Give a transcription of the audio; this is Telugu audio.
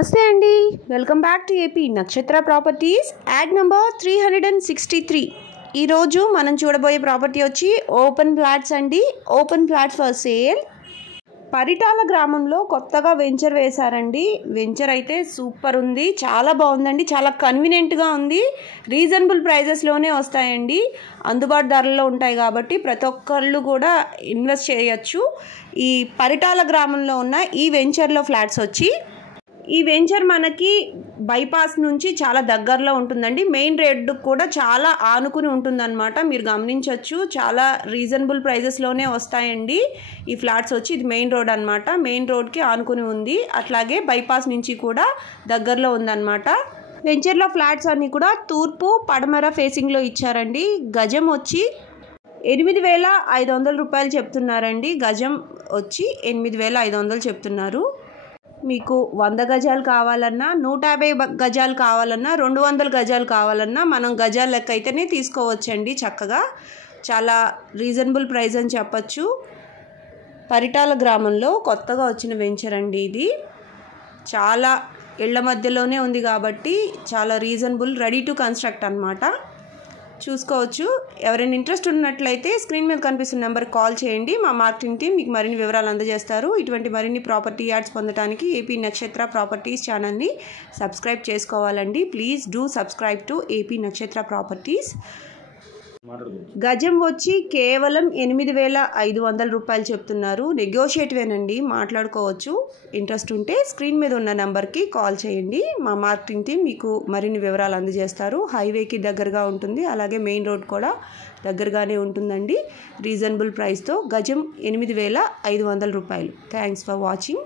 నమస్తే అండి, వెల్కమ్ బ్యాక్ టు ఏపీ నక్షత్ర ప్రాపర్టీస్. Add number 363. ఈరోజు మనం చూడబోయే ప్రాపర్టీ వచ్చి ఓపెన్ ఫ్లాట్స్ అండి. Open flats for sale. Paritala గ్రామంలో కొత్తగా వెంచర్ వేశారండి. వెంచర్ అయితే సూపర్ ఉంది, చాలా బాగుందండి, చాలా కన్వీనియంట్గా ఉంది. రీజనబుల్ ప్రైజెస్లోనే వస్తాయండి, అందుబాటు ధరల్లో ఉంటాయి కాబట్టి ప్రతి ఒక్కళ్ళు కూడా ఇన్వెస్ట్ చేయొచ్చు. ఈ పరిటాల గ్రామంలో ఉన్న ఈ వెంచర్లో ఫ్లాట్స్ వచ్చి, ఈ వెంచర్ మనకి బైపాస్ నుంచి చాలా దగ్గరలో ఉంటుందండి. మెయిన్ రోడ్డు కూడా చాలా ఆనుకుని ఉంటుందన్నమాట. మీరు గమనించవచ్చు, చాలా రీజనబుల్ ప్రైజెస్లోనే వస్తాయండి ఈ ఫ్లాట్స్ వచ్చి. ఇది మెయిన్ రోడ్ అనమాట, మెయిన్ రోడ్కి ఆనుకుని ఉంది. అట్లాగే బైపాస్ నుంచి కూడా దగ్గరలో ఉందన్నమాట. వెంచర్లో ఫ్లాట్స్ అన్నీ కూడా తూర్పు పడమర ఫేసింగ్లో ఇచ్చారండి. గజం వచ్చి 8,500 రూపాయలు చెప్తున్నారండి. గజం వచ్చి 8,500 చెప్తున్నారు. మీకు 100 గజాలు కావాలన్నా, 150 గజాలు కావాలన్నా, 200 గజాలు కావాలన్నా మనం గజాల లెక్క అయితేనే తీసుకోవచ్చండి. చక్కగా చాలా రీజనబుల్ ప్రైస్ అని చెప్పచ్చు. పరిటాల గ్రామంలో కొత్తగా వచ్చిన వెంచర్ అండి ఇది. చాలా ఇళ్ల మధ్యలోనే ఉంది కాబట్టి చాలా రీజనబుల్, రెడీ టు కన్స్ట్రక్ట్ అన్నమాట. చూసుకోవచ్చు. ఎవరైనా ఇంట్రెస్ట్ ఉన్నట్లయితే స్క్రీన్ మీద కనిపిస్తున్న నెంబర్కి కాల్ చేయండి. మా మార్కెటింగ్ టీం మీకు మరిన్ని వివరాలు అందజేస్తారు. ఇటువంటి మరిన్ని ప్రాపర్టీ యాడ్స్ పొందడానికి ఏపీ నక్షత్ర ప్రాపర్టీస్ ఛానల్ని సబ్స్క్రైబ్ చేసుకోవాలండి. Please do subscribe to AP నక్షత్ర ప్రాపర్టీస్. గజం వచ్చి కేవలం 8,500 రూపాయలు చెప్తున్నారు. నెగోషియేటివేనండి, మాట్లాడుకోవచ్చు. ఇంట్రెస్ట్ ఉంటే స్క్రీన్ మీద ఉన్న నెంబర్కి కాల్ చేయండి. మా మార్కెటింగ్ టీం మీకు మరిన్ని వివరాలు అందజేస్తారు. హైవేకి దగ్గరగా ఉంటుంది, అలాగే మెయిన్ రోడ్ కూడా దగ్గరగానే ఉంటుందండి. రీజనబుల్ ప్రైస్తో గజం 8,500 రూపాయలు. Thanks for watching.